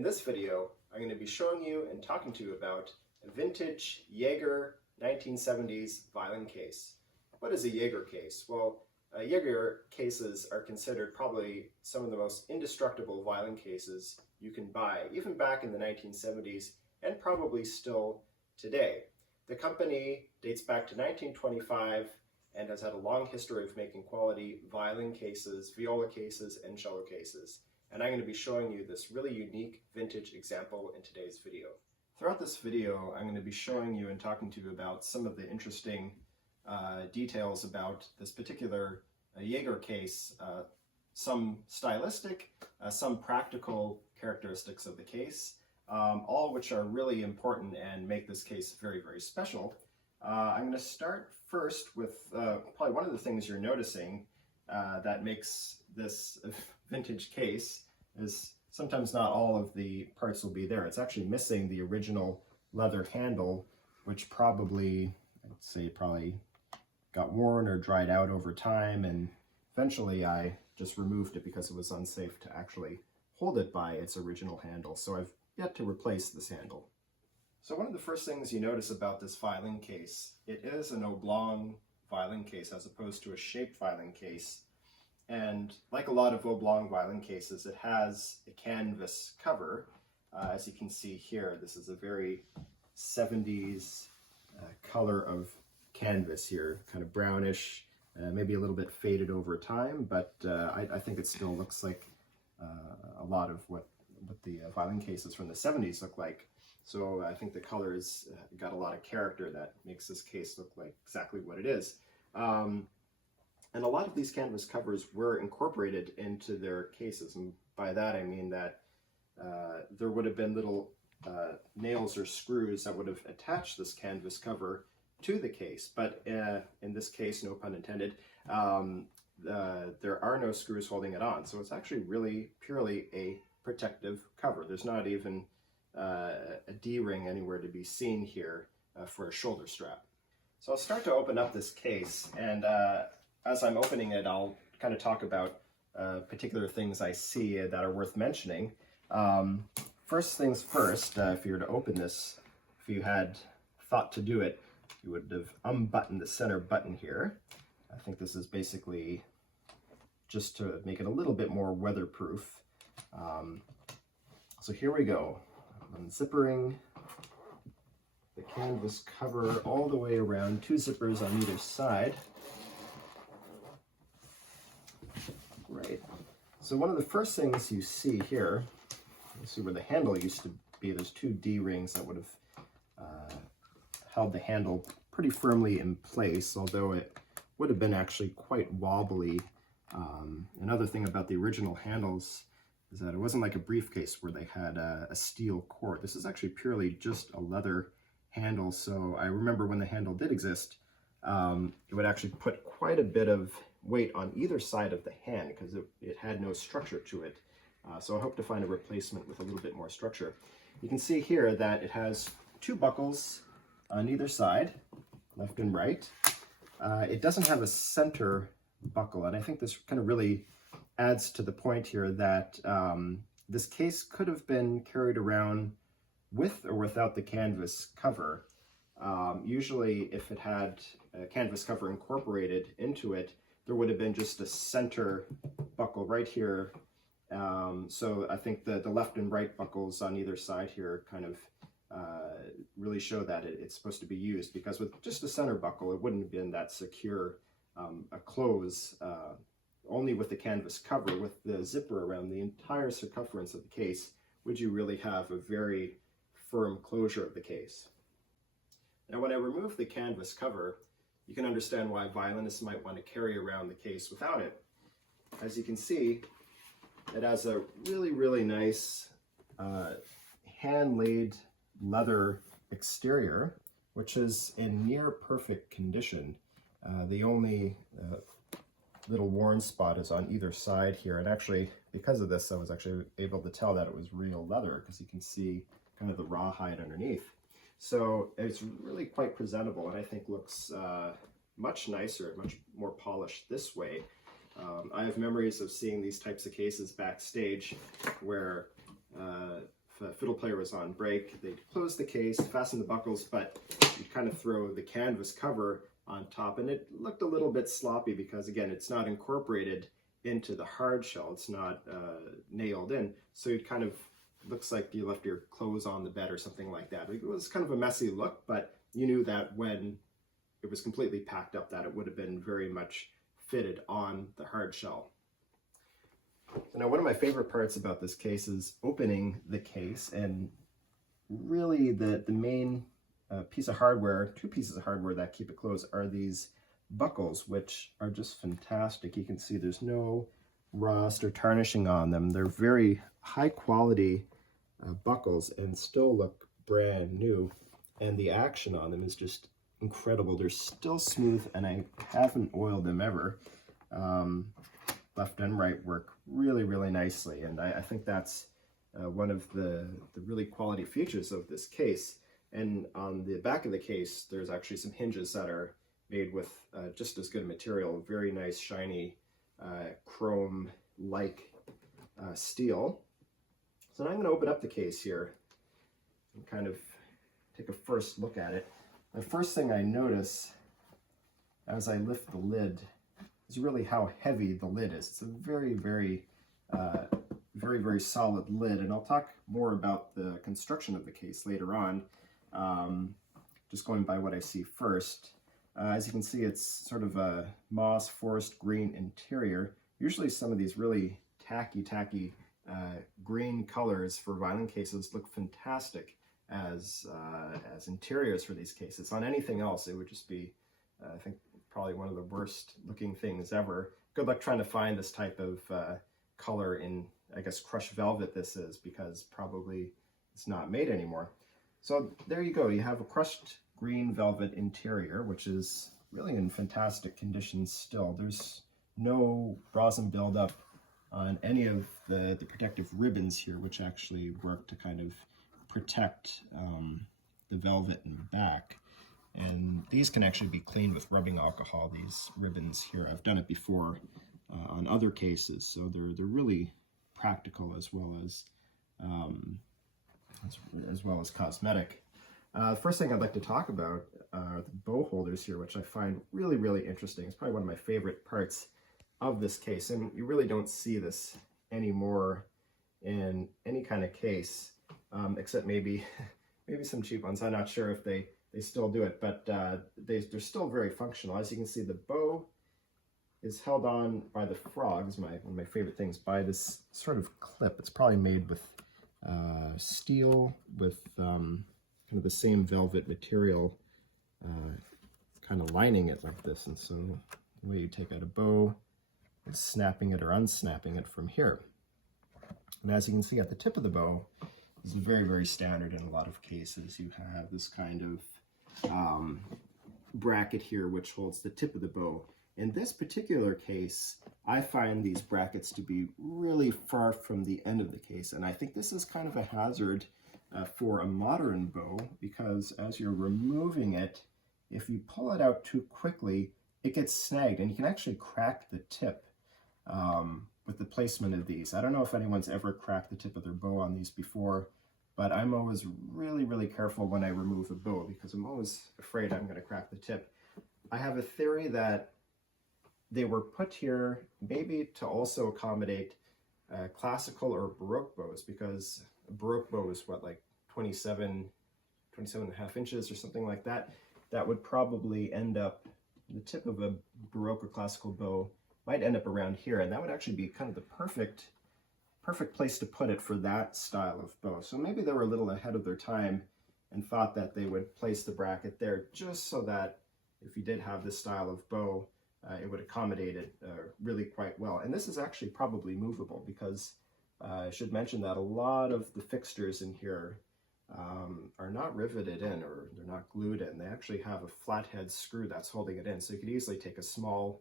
In this video, I'm going to be showing you and talking to you about a vintage Jaeger 1970s violin case. What is a Jaeger case? Well, Jaeger cases are considered probably some of the most indestructible violin cases you can buy, even back in the 1970s and probably still today. The company dates back to 1925 and has had a long history of making quality violin cases, viola cases, and cello cases. And I'm going to be showing you this really unique vintage example in today's video. Throughout this video, I'm going to be showing you and talking to you about some of the interesting details about this particular Jaeger case, some stylistic, some practical characteristics of the case, all which are really important and make this case very, very special. I'm going to start first with probably one of the things you're noticing that makes this vintage case is sometimes not all of the parts will be there. It's actually missing the original leather handle, which probably, I'd say probably got worn or dried out over time, and eventually I just removed it because it was unsafe to actually hold it by its original handle. So I've yet to replace this handle. So one of the first things you notice about this violin case, it is an oblong violin case as opposed to a shaped violin case. And like a lot of oblong violin cases, it has a canvas cover. As you can see here, this is a very 70s color of canvas here, kind of brownish, maybe a little bit faded over time, but I think it still looks like a lot of what the violin cases from the 70s look like. So I think the colors got a lot of character that makes this case look like exactly what it is. And a lot of these canvas covers were incorporated into their cases, and by that I mean that there would have been little nails or screws that would have attached this canvas cover to the case, but in this case, no pun intended, there are no screws holding it on, so it's actually really purely a protective cover. There's not even a D-ring anywhere to be seen here for a shoulder strap. So I'll start to open up this case, and as I'm opening it, I'll kind of talk about particular things I see that are worth mentioning. First things first, if you were to open this, if you had thought to do it, you would have unbuttoned the center button here. I think this is basically just to make it a little bit more weatherproof. So here we go. Unzippering the canvas cover all the way around, two zippers on either side. Great. So one of the first things you see here, you see where the handle used to be, there's two D-rings that would have held the handle pretty firmly in place, although it would have been actually quite wobbly. Another thing about the original handles is that it wasn't like a briefcase where they had a steel cord. This is actually purely just a leather handle. So I remember when the handle did exist, it would actually put quite a bit of weight on either side of the hand because it had no structure to it. So I hope to find a replacement with a little bit more structure. You can see here that it has two buckles on either side, left and right. It doesn't have a center buckle, and I think this kind of really adds to the point here that this case could have been carried around with or without the canvas cover. Usually if it had a canvas cover incorporated into it, there would have been just a center buckle right here. So I think the left and right buckles on either side here kind of really show that it's supposed to be used, because with just a center buckle, it wouldn't have been that secure a close. Only with the canvas cover, with the zipper around the entire circumference of the case, would you really have a very firm closure of the case. Now, when I remove the canvas cover, you can understand why violinists might want to carry around the case without it. As you can see, it has a really, really nice hand-laid leather exterior, which is in near perfect condition. The only little worn spot is on either side here, and actually because of this I was actually able to tell that it was real leather because you can see kind of the rawhide underneath. So it's really quite presentable, and I think looks much nicer, much more polished this way. I have memories of seeing these types of cases backstage where a fiddle player was on break, they'd close the case, fasten the buckles, but you'd kind of throw the canvas cover on top, and it looked a little bit sloppy because, again, it's not incorporated into the hard shell. It's not nailed in, so it kind of looks like you left your clothes on the bed or something like that. It was kind of a messy look, but you knew that when it was completely packed up that it would have been very much fitted on the hard shell. So now, one of my favorite parts about this case is opening the case, and really the main piece of hardware, two pieces of hardware that keep it closed, are these buckles, which are just fantastic. You can see there's no rust or tarnishing on them. They're very high quality buckles and still look brand new, and the action on them is just incredible. They're still smooth, and I haven't oiled them ever. Left and right work really, really nicely, and I think that's one of the really quality features of this case. And on the back of the case, there's actually some hinges that are made with just as good material, very nice, shiny, chrome-like steel. So now I'm going to open up the case here and kind of take a first look at it. The first thing I notice as I lift the lid is really how heavy the lid is. It's a very, very solid lid, and I'll talk more about the construction of the case later on, just going by what I see first. As you can see, it's sort of a moss forest green interior. Usually some of these really tacky green colors for violin cases look fantastic as interiors for these cases. On anything else, it would just be, I think, probably one of the worst looking things ever. Good luck trying to find this type of color in, I guess, crushed velvet this is, because probably it's not made anymore. So there you go. You have a crushed green velvet interior, which is really in fantastic condition still. There's no rosin buildup on any of the protective ribbons here, which actually work to kind of protect the velvet in the back. And these can actually be cleaned with rubbing alcohol, these ribbons here. I've done it before on other cases, so they're really practical as well as cosmetic. The first thing I'd like to talk about are the bow holders here, which I find really, really interesting. It's probably one of my favorite parts of this case, and you really don't see this anymore in any kind of case, except maybe some cheap ones. I'm not sure if they still do it, but they're still very functional. As you can see, the bow is held on by the frogs, one of my favorite things, by this sort of clip. It's probably made with steel with kind of the same velvet material, kind of lining it like this. And so the way you take out a bow is snapping it or unsnapping it from here. And as you can see at the tip of the bow, this is very, very standard in a lot of cases. You have this kind of bracket here which holds the tip of the bow. In this particular case, I find these brackets to be really far from the end of the case, and I think this is kind of a hazard for a modern bow, because as you're removing it, if you pull it out too quickly, it gets snagged, and you can actually crack the tip with the placement of these. I don't know if anyone's ever cracked the tip of their bow on these before, but I'm always really, really careful when I remove a bow, because I'm always afraid I'm going to crack the tip. I have a theory that they were put here maybe to also accommodate classical or Baroque bows, because a Baroque bow is what, like 27 and a half inches or something like that. That would probably end up, the tip of a Baroque or classical bow might end up around here, and that would actually be kind of the perfect place to put it for that style of bow. So maybe they were a little ahead of their time and thought that they would place the bracket there just so that if you did have this style of bow, it would accommodate it really quite well. And this is actually probably movable, because I should mention that a lot of the fixtures in here are not riveted in, or they're not glued in. They actually have a flathead screw that's holding it in. So you could easily take a small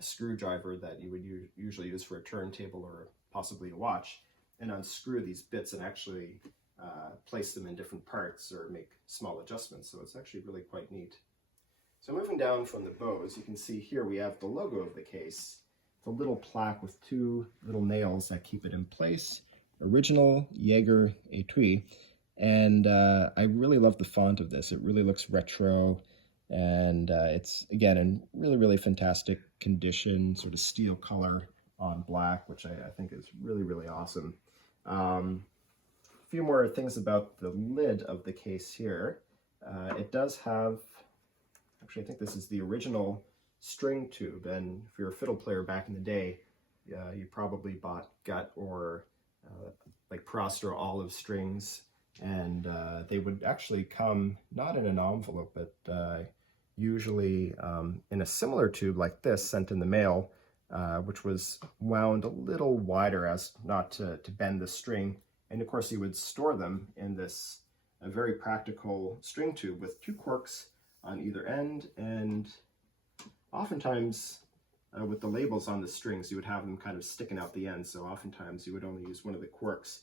screwdriver that you would usually use for a turntable or possibly a watch, and unscrew these bits and actually place them in different parts or make small adjustments. So it's actually really quite neat. So moving down from the bows, you can see here we have the logo of the case, the little plaque with two little nails that keep it in place. Original Jaeger etui. And I really love the font of this. It really looks retro, and it's, again, in really, really fantastic condition, sort of steel color on black, which I think is really, really awesome. A few more things about the lid of the case here. It does have, actually I think this is the original string tube, and if you're a fiddle player back in the day, you probably bought gut or like Prost or olive strings, and they would actually come not in an envelope, but usually in a similar tube like this, sent in the mail, which was wound a little wider as not to bend the string. And of course you would store them in this very practical string tube with two corks on either end, and oftentimes with the labels on the strings you would have them kind of sticking out the end, so oftentimes you would only use one of the corks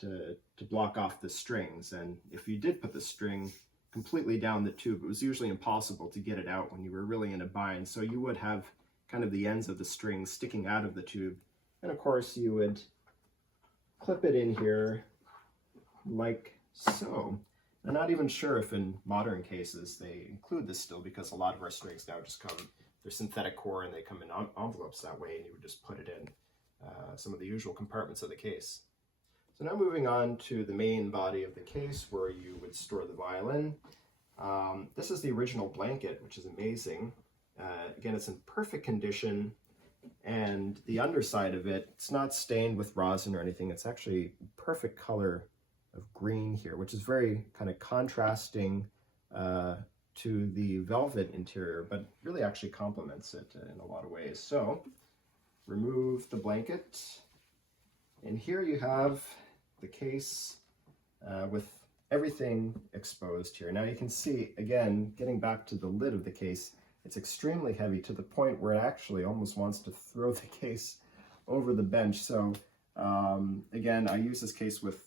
to block off the strings. And if you did put the string completely down the tube, it was usually impossible to get it out when you were really in a bind, so you would have kind of the ends of the string sticking out of the tube, and of course you would clip it in here like so. I'm not even sure if in modern cases they include this still, because a lot of our strings now just come, they're synthetic core and they come in envelopes that way, and you would just put it in some of the usual compartments of the case. So now moving on to the main body of the case where you would store the violin. This is the original blanket, which is amazing. Again, it's in perfect condition, and the underside of it, it's not stained with rosin or anything. It's actually perfect color of green here, which is very kind of contrasting to the velvet interior, but really actually complements it in a lot of ways. So remove the blanket, and here you have the case with everything exposed here. Now you can see, again, getting back to the lid of the case, it's extremely heavy to the point where it actually almost wants to throw the case over the bench. So again, I use this case with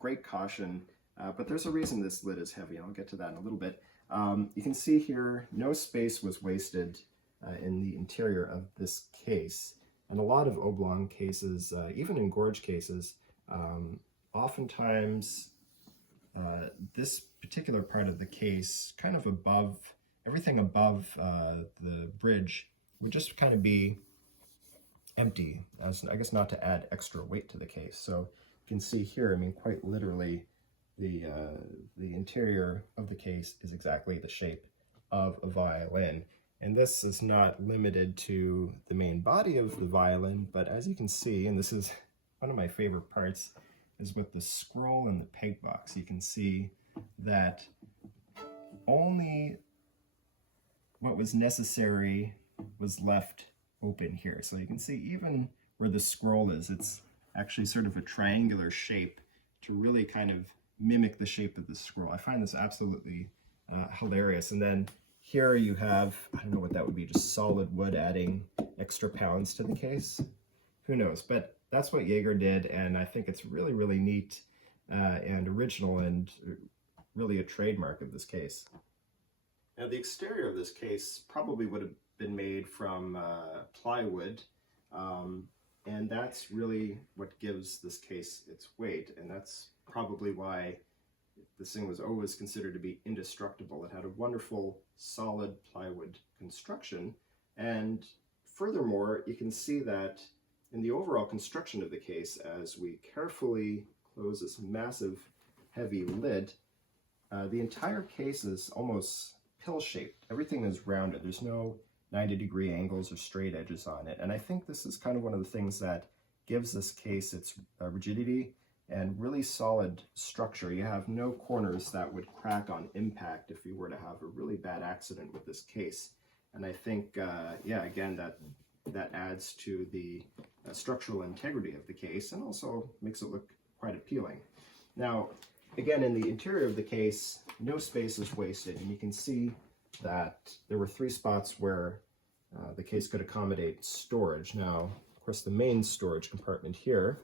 great caution, but there's a reason this lid is heavy, and I'll get to that in a little bit. You can see here, no space was wasted in the interior of this case. And a lot of oblong cases, even in gorge cases, oftentimes this particular part of the case, kind of above, everything above the bridge, would just kind of be empty, as I guess not to add extra weight to the case. So you can see here, I mean, quite literally, the interior of the case is exactly the shape of a violin. And this is not limited to the main body of the violin, but as you can see, and this is one of my favorite parts, is with the scroll and the peg box. You can see that only what was necessary was left open here. So you can see even where the scroll is, it's actually sort of a triangular shape to really kind of mimic the shape of the scroll. I find this absolutely hilarious. And then here you have, I don't know what that would be, just solid wood adding extra pounds to the case. Who knows? But that's what Jaeger did, and I think it's really, really neat and original, and really a trademark of this case. Now the exterior of this case probably would have been made from plywood, and that's really what gives this case its weight, and that's probably why this thing was always considered to be indestructible. It had a wonderful solid plywood construction, and furthermore, you can see that in the overall construction of the case, as we carefully close this massive heavy lid, the entire case is almost pill-shaped. Everything is rounded. There's no 90-degree angles or straight edges on it, and I think this is kind of one of the things that gives this case its rigidity and really solid structure. You have no corners that would crack on impact if you were to have a really bad accident with this case. And I think, yeah, again, that adds to the structural integrity of the case, and also makes it look quite appealing. Now, again, in the interior of the case, no space is wasted, and you can see that there were 3 spots where the case could accommodate storage. Now, of course, the main storage compartment here,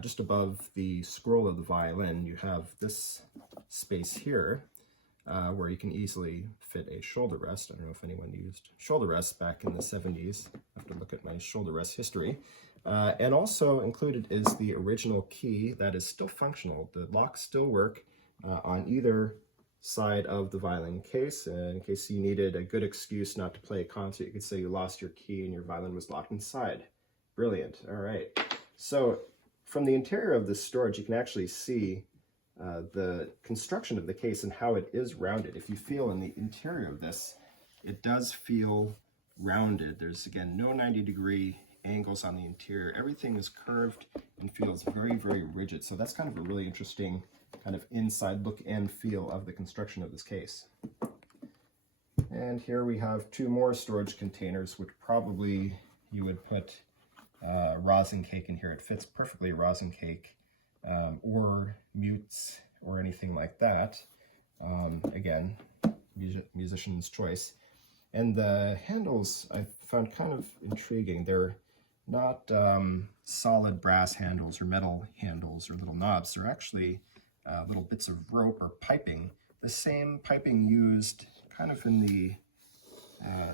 just above the scroll of the violin, you have this space here where you can easily fit a shoulder rest. I don't know if anyone used shoulder rests back in the 70s. I have to look at my shoulder rest history. And also included is the original key that is still functional. The locks still work on either side of the violin case. In case you needed a good excuse not to play a concert, you could say you lost your key and your violin was locked inside. Brilliant. All right. So from the interior of this storage, you can actually see the construction of the case and how it is rounded. If you feel in the interior of this, it does feel rounded. There's, again, no 90-degree angles on the interior. Everything is curved and feels very, very rigid. So that's kind of a really interesting kind of inside look and feel of the construction of this case. And here we have two more storage containers, which probably you would put rosin cake in here. It fits perfectly rosin cake or mutes or anything like that. Again, musician's choice. And the handles I found kind of intriguing. They're not solid brass handles or metal handles or little knobs. They're actually little bits of rope or piping. The same piping used kind of in the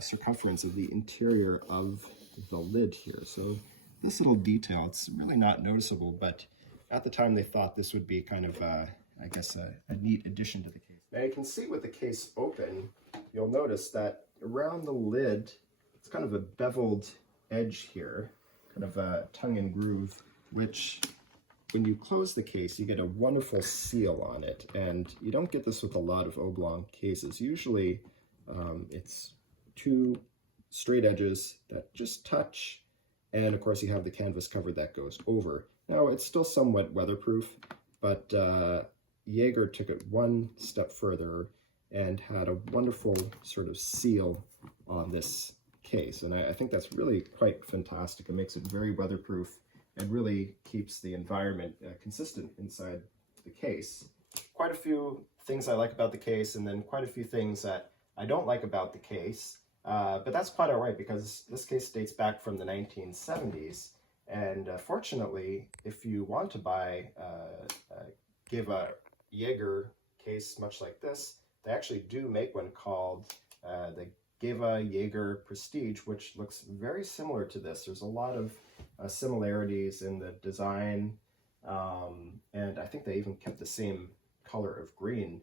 circumference of the interior of the lid here. So this little detail, it's really not noticeable, but at the time they thought this would be kind of, I guess, a neat addition to the case. Now you can see with the case open, you'll notice that around the lid, it's kind of a beveled edge here, kind of a tongue and groove, which when you close the case, you get a wonderful seal on it. And you don't get this with a lot of oblong cases. Usually it's two straight edges that just touch. And of course you have the canvas cover that goes over. Now it's still somewhat weatherproof, but Jaeger took it one step further and had a wonderful sort of seal on this case. And I think that's really quite fantastic. It makes it very weatherproof and really keeps the environment consistent inside the case. Quite a few things I like about the case, and then quite a few things that I don't like about the case. But that's quite all right, because this case dates back from the 1970s. And fortunately, if you want to buy a Gewa Jaeger case much like this, they actually do make one called the Gewa Jaeger Prestige, which looks very similar to this. There's a lot of similarities in the design, and I think they even kept the same color of green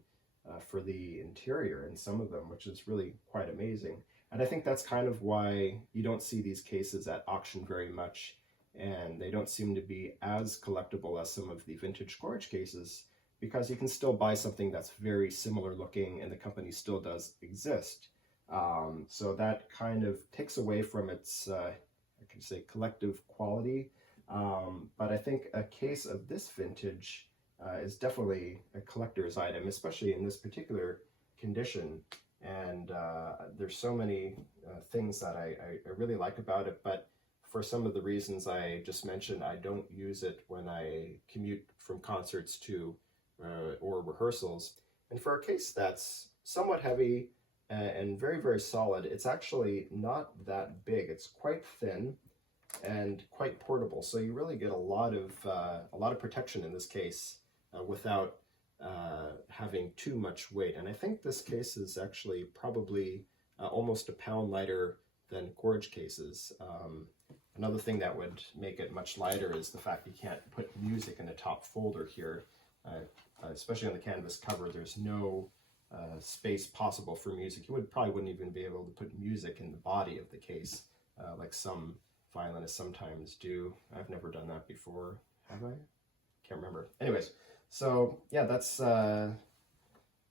for the interior in some of them, which is really quite amazing. And I think that's kind of why you don't see these cases at auction very much, and they don't seem to be as collectible as some of the vintage gorge cases, because you can still buy something that's very similar looking and the company still does exist. So that kind of takes away from its, I could say, collective quality. But I think a case of this vintage is definitely a collector's item, especially in this particular condition. And there's so many things that I really like about it, but for some of the reasons I just mentioned, I don't use it when I commute from concerts to or rehearsals. And for a case that's somewhat heavy and very, very solid, it's actually not that big. It's quite thin and quite portable, so you really get a lot of protection in this case without having too much weight. And I think this case is actually probably almost a pound lighter than gorge cases. Another thing that would make it much lighter is the fact you can't put music in the top folder here. Especially on the canvas cover, there's no space possible for music. You probably wouldn't even be able to put music in the body of the case, like some violinists sometimes do. I've never done that before, have I? Can't remember. Anyways, so yeah, that's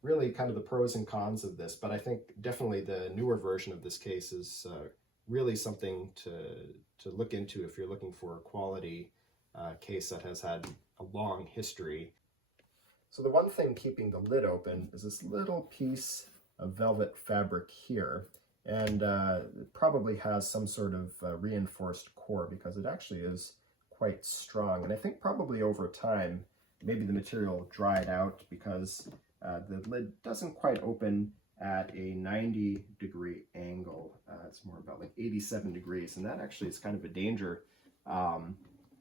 really kind of the pros and cons of this, but I think definitely the newer version of this case is really something to look into if you're looking for a quality case that has had a long history. So the one thing keeping the lid open is this little piece of velvet fabric here, and it probably has some sort of reinforced core, because it actually is quite strong. And I think probably over time, maybe the material dried out, because the lid doesn't quite open at a 90-degree angle. It's more about like 87 degrees, and that actually is kind of a danger,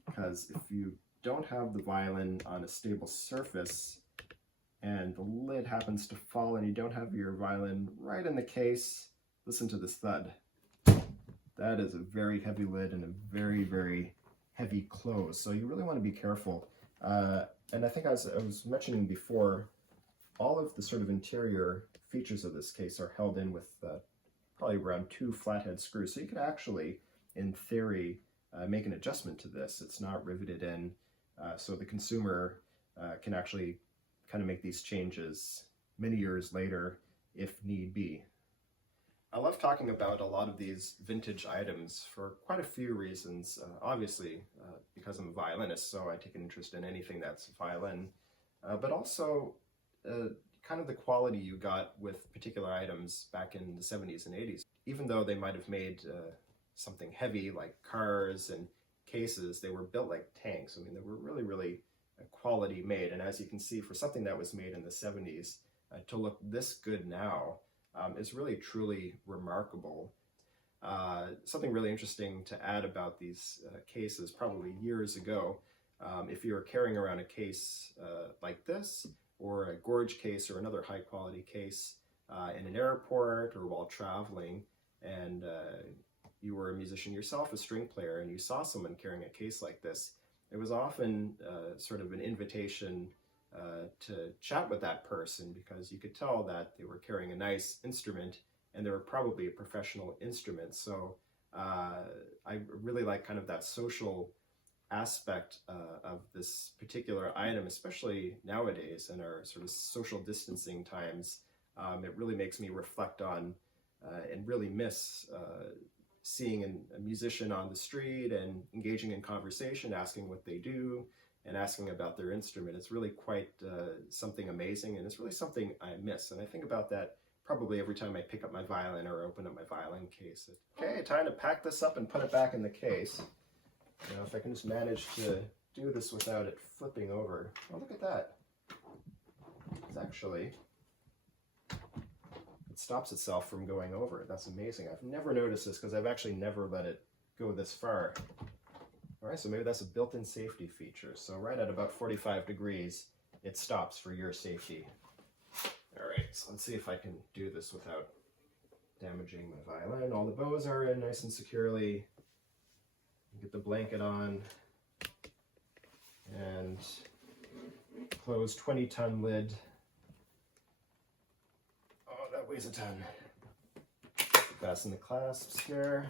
because if you don't have the violin on a stable surface and the lid happens to fall and you don't have your violin right in the case, listen to this thud. That is a very heavy lid and a very, very heavy close, so you really want to be careful. And I think as I was mentioning before, all of the sort of interior features of this case are held in with probably around 2 flathead screws, so you could actually, in theory, make an adjustment to this. It's not riveted in, so the consumer can actually kind of make these changes many years later if need be. I love talking about a lot of these vintage items for quite a few reasons. Obviously, because I'm a violinist, so I take an interest in anything that's violin, but also kind of the quality you got with particular items back in the 70s and 80s. Even though they might have made something heavy like cars and cases, they were built like tanks. I mean, they were really, really quality made. And as you can see, for something that was made in the 70s to look this good now is really, truly remarkable. Something really interesting to add about these cases, probably years ago, if you were carrying around a case like this, or a gorge case or another high quality case in an airport or while traveling, and you were a musician yourself, a string player, and you saw someone carrying a case like this, it was often sort of an invitation to chat with that person, because you could tell that they were carrying a nice instrument and they were probably a professional instrument. So I really like kind of that social aspect of this particular item, especially nowadays in our sort of social distancing times. It really makes me reflect on and really miss seeing a musician on the street and engaging in conversation, asking what they do and asking about their instrument. It's really quite something amazing, and it's really something I miss. And I think about that probably every time I pick up my violin or open up my violin case. Okay, time to pack this up and put it back in the case. You know, if I can just manage to do this without it flipping over. Oh, look at that. It's actually, it stops itself from going over. That's amazing. I've never noticed this because I've actually never let it go this far. All right, so maybe that's a built-in safety feature. So right at about 45 degrees, it stops for your safety. All right, so let's see if I can do this without damaging my violin. All the bows are in nice and securely. Get the blanket on and close 20-ton lid. Oh, that weighs a ton. Fasten the clasps here.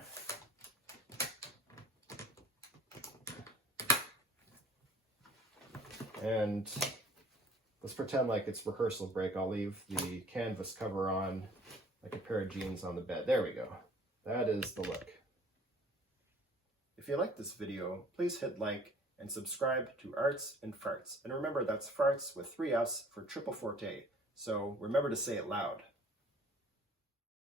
And let's pretend like it's rehearsal break. I'll leave the canvas cover on like a pair of jeans on the bed. There we go. That is the look. If you like this video, please hit like and subscribe to Arts and Farts. And remember, that's farts with 3 F's for triple forte. So remember to say it loud.